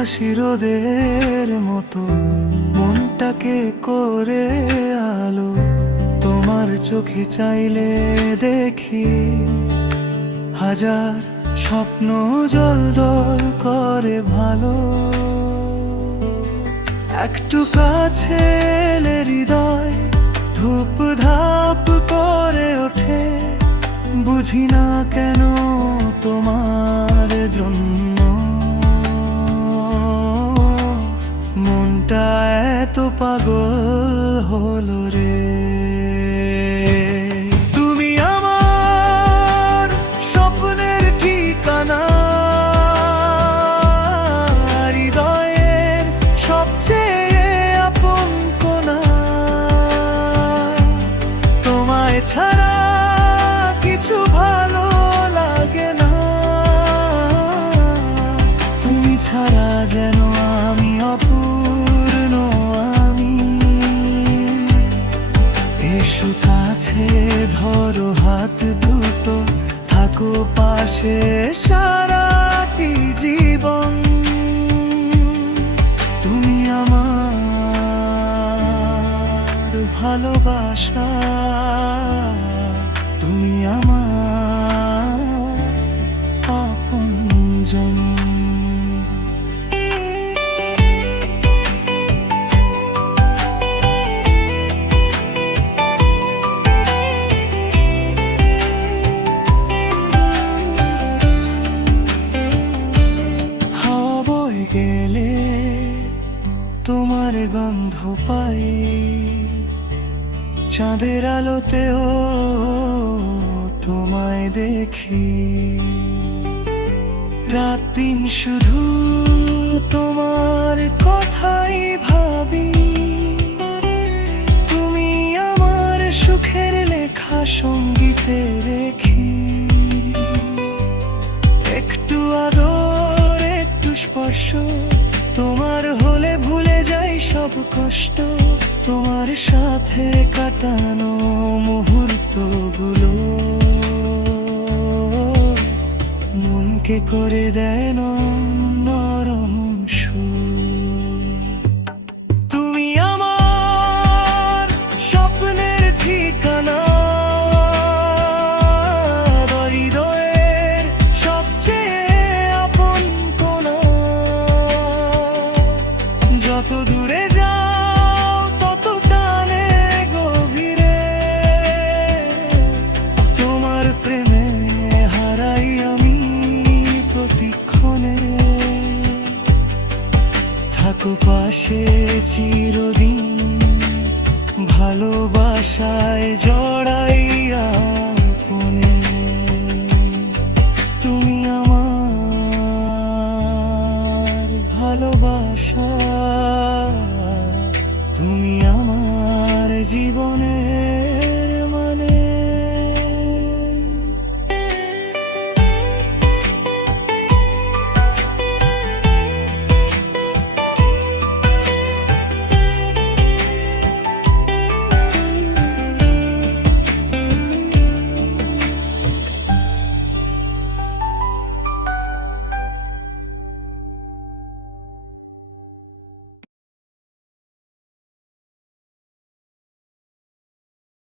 হাসি রোদের মতো মনটাকে করে আলো। তোমার চোখে চাইলে দেখি হাজার স্বপ্ন জল জল করে ভালো। একটু কাছে এলে হৃদয় ধূপ ধাপ করে ওঠে। বুঝি না কেন তোমার জন্য মনটা এত পাগল হলো রে। তুমি আমার স্বপ্নের ঠিকানা, হৃদয়ের সবচেয়ে আপন কোনা। তোমায় ছাড়া কিছু ভালো লাগে না, তুমি ছাড়া যেন আমি অপূর্ণ। আমি এসো কাছে ধরো হাত দুটো, থাকো পাশে সারাটি জীবন। তুমি আমার ভালোবাসা, তুমি আমার আপনজন। হাওয়া বয়ে গেলে তোমার গন্ধ পাই, চাঁদের আলোতেও তোমায় দেখি। রাত দিন শুধু তোমার কথাই ভাবি। তুমি আমার সুখের লেখা সঙ্গীতে রেখি। একটু আদর একটু স্পর্শ তোমার হলে ভুলে যাই সব কষ্ট। তোমার সাথে কাটানো মুহূর্তগুলো মনকে করে দেয় নরম সুর। তুমি আমার স্বপ্নের ঠিকানা, হৃদয়ের সবচেয়ে আপন কোনা। যত দূরে যাও তত টানে গভীরে, তোমার প্রেমে হারাই আমি প্রতিক্ষণে। থাকো পাশে চিরদিন, ভালোবাসায় জড়াইয়া আপনে। তুমি আমার ভালোবাসা, তুমি আমার জীবনে।